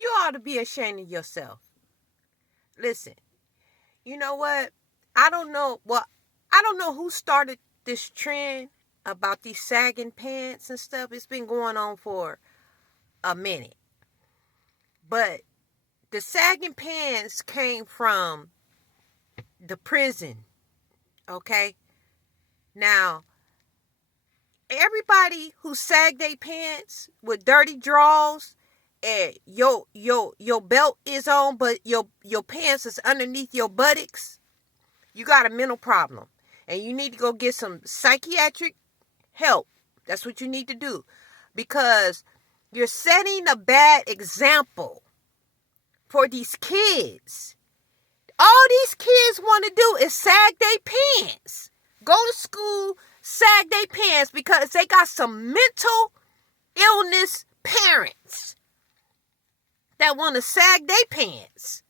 You ought to be ashamed of yourself. Listen, you know what? I don't know. Well, I don't know who started this trend about these sagging pants and stuff. It's been going on for a minute. But the sagging pants came from the prison. Okay? Now, everybody who sagged their pants with dirty drawers and your belt is on, but your pants is underneath your buttocks, you got a mental problem. And you need to go get some psychiatric help. That's what you need to do. Because you're setting a bad example for these kids. All these kids want to do is sag their pants. Go to school, sag their pants because they got some mental illness parents that want to sag their pants.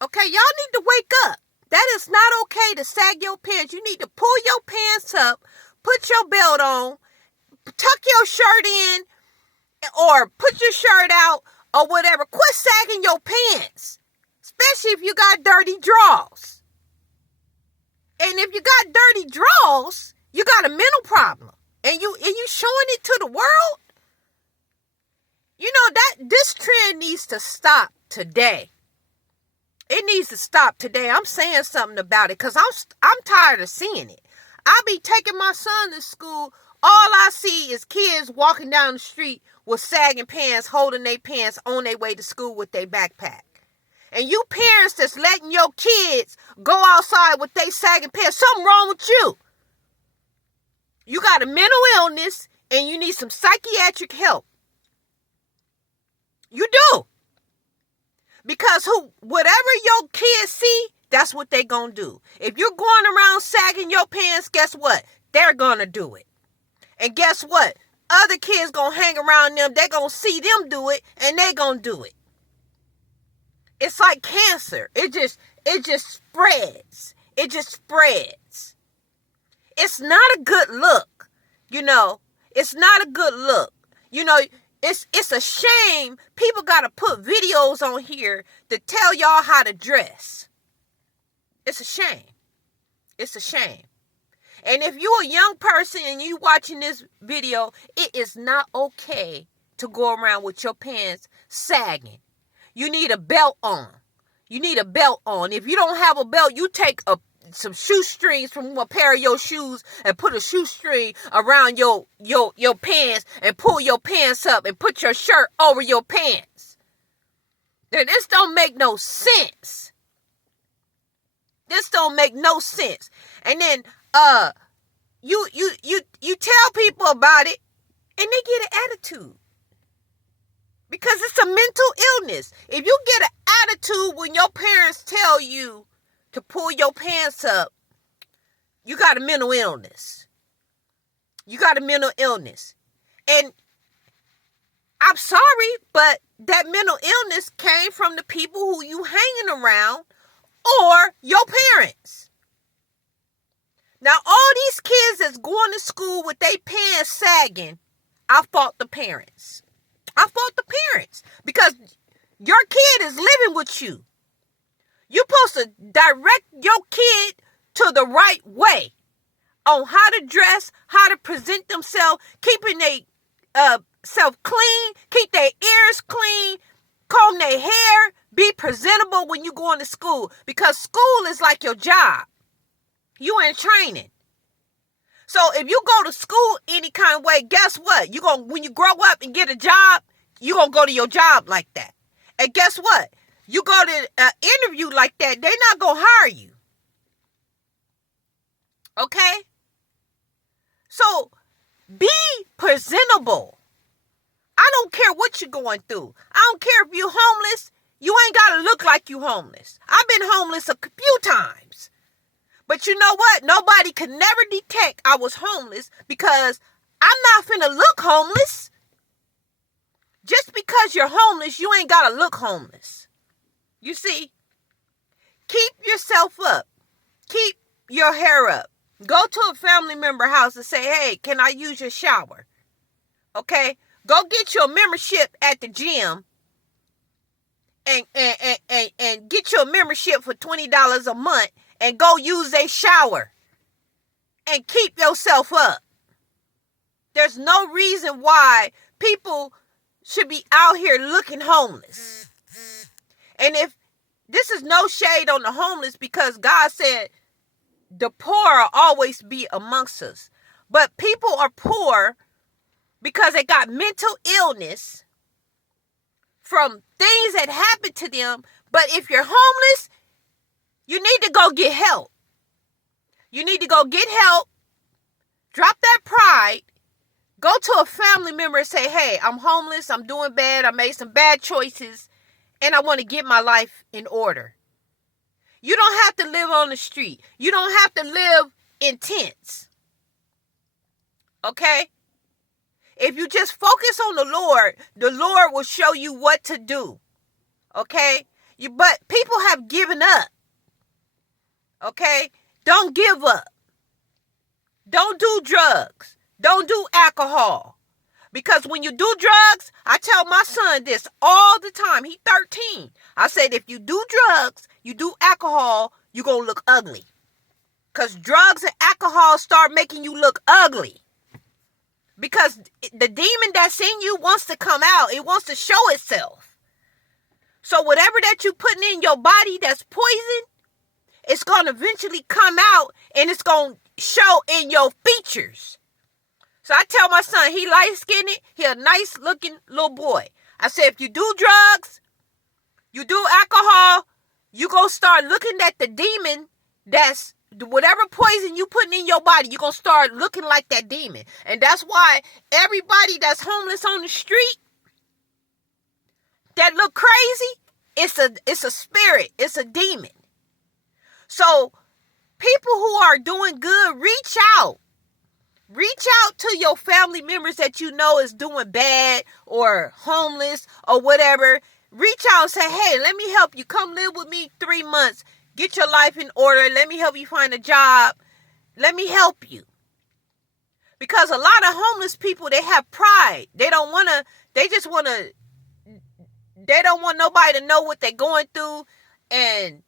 Okay, y'all need to wake up. That is not okay to sag your pants. You need to pull your pants up, put your belt on, tuck your shirt in, or put your shirt out, or whatever. Quit sagging your pants, especially if you got dirty drawers. And if you got dirty drawers, you got a mental problem. And you showing it to the world? You know, that this trend needs to stop today. It needs to stop today. I'm saying something about it because I'm tired of seeing it. I be taking my son to school. All I see is kids walking down the street with sagging pants, holding their pants on their way to school with their backpack. And you parents that's letting your kids go outside with their sagging pants, something wrong with you. You got a mental illness and you need some psychiatric help. You do. Because whatever your kids see, that's what they gonna do. If you're going around sagging your pants, guess what? They're gonna do it. And guess what? Other kids gonna hang around them. They're gonna see them do it, and they gonna do it. It's like cancer. It just spreads. It just spreads. It's not a good look. You know, it's not a good look. You know, it's a shame people got to put videos on here to tell y'all how to dress. It's a shame. It's a shame. And if you're a young person and you watching this video, it is not okay to go around with your pants sagging. You need a belt on. You need a belt on. If you don't have a belt, you take some shoestrings from a pair of your shoes and put a shoestring around your pants and pull your pants up and put your shirt over your pants. Now, this don't make no sense. This don't make no sense. And then you tell people about it and they get an attitude. Because it's a mental illness. If you get an attitude when your parents tell you to pull your pants up, you got a mental illness. You got a mental illness. And I'm sorry, but that mental illness came from the people who you hanging around or your parents. Now, all these kids that's going to school with their pants sagging, I fault the parents. I fault the parents because your kid is living with you. You're supposed to direct your kid to the right way on how to dress, how to present themselves, keeping their self clean, keep their ears clean, comb their hair, be presentable when you go into school because school is like your job. You in training. So if you go to school any kind of way, guess what? When you grow up and get a job, you're going to go to your job like that. And guess what? You go to an interview like that, they're not going to hire you. Okay? So, be presentable. I don't care what you're going through. I don't care if you're homeless. You ain't got to look like you homeless. I've been homeless a few times. But you know what? Nobody could never detect I was homeless because I'm not finna look homeless. Just because you're homeless, you ain't got to look homeless. You see? Keep yourself up. Keep your hair up. Go to a family member house and say, hey, can I use your shower? Okay? Go get your membership at the gym and get you a membership for $20 a month and go use a shower and keep yourself up. There's no reason why people should be out here looking homeless. And if this is no shade on the homeless, because God said the poor will always be amongst us. But people are poor because they got mental illness from things that happened to them. But if you're homeless, you need to go get help. You need to go get help. Drop that pride. Go to a family member and say, hey, I'm homeless. I'm doing bad. I made some bad choices. And I want to get my life in order. You don't have to live on the street. You don't have to live in tents. Okay? If you just focus on the Lord will show you what to do. Okay? But people have given up. Okay? Don't give up. Don't do drugs. Don't do alcohol. Because when you do drugs, I tell my son this all the time. He's 13. I said, if you do drugs, you do alcohol, you're going to look ugly. Because drugs and alcohol start making you look ugly. Because the demon that's in you wants to come out. It wants to show itself. So whatever that you're putting in your body that's poison, it's going to eventually come out and it's going to show in your features. So I tell my son, he light-skinned, he a nice-looking little boy. I said, if you do drugs, you do alcohol, you going to start looking at the demon that's, whatever poison you putting in your body, you're going to start looking like that demon. And that's why everybody that's homeless on the street that look crazy, it's a spirit, it's a demon. So people who are doing good, reach out. Reach out to your family members that you know is doing bad or homeless or whatever. Reach out and say, hey, let me help you. Come live with me 3 months. Get your life in order. Let me help you find a job. Let me help you. Because a lot of homeless people, they have pride. They don't want nobody to know what they're going through. And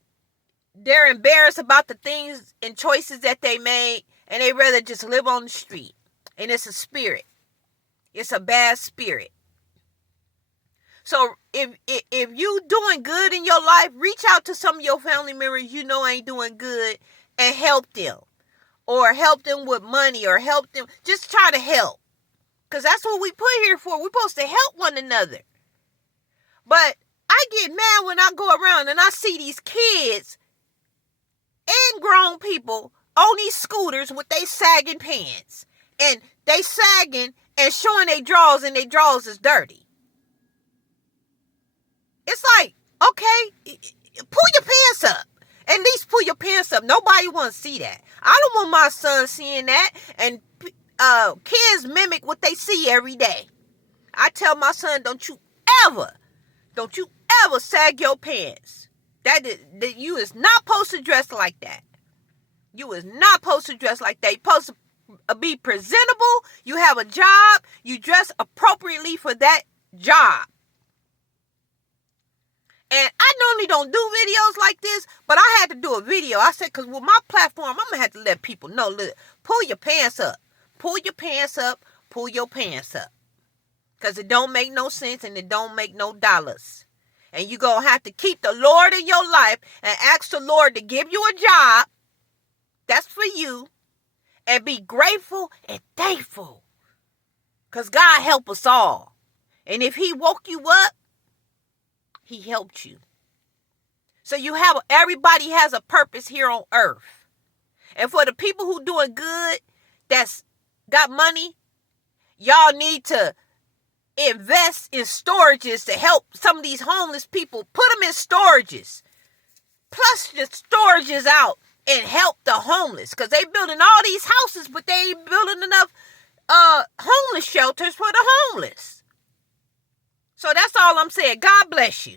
they're embarrassed about the things and choices that they made. And they rather just live on the street. And it's a spirit. It's a bad spirit. So if you doing good in your life, reach out to some of your family members you know ain't doing good and help them. Or help them with money or help them. Just try to help. Because that's what we put here for. We're supposed to help one another. But I get mad when I go around and I see these kids and grown people on these scooters with they sagging pants. And they sagging and showing their drawers and their drawers is dirty. It's like, okay, pull your pants up. At least pull your pants up. Nobody want to see that. I don't want my son seeing that. And kids mimic what they see every day. I tell my son, don't you ever sag your pants. That you is not supposed to dress like that. You is not supposed to dress like that. You're supposed to be presentable. You have a job. You dress appropriately for that job. And I normally don't do videos like this, but I had to do a video. I said, because with my platform, I'm going to have to let people know, look, pull your pants up. Pull your pants up. Pull your pants up. Because it don't make no sense and it don't make no dollars. And you're going to have to keep the Lord in your life and ask the Lord to give you a job. That's for you. And be grateful and thankful. Because God help us all. And if he woke you up, he helped you. So everybody has a purpose here on earth. And for the people who doing good, that's got money, y'all need to invest in storages to help some of these homeless people. Put them in storages. Plus the storages out. And help the homeless. Because they building all these houses, but they ain't building enough homeless shelters for the homeless. So that's all I'm saying. God bless you.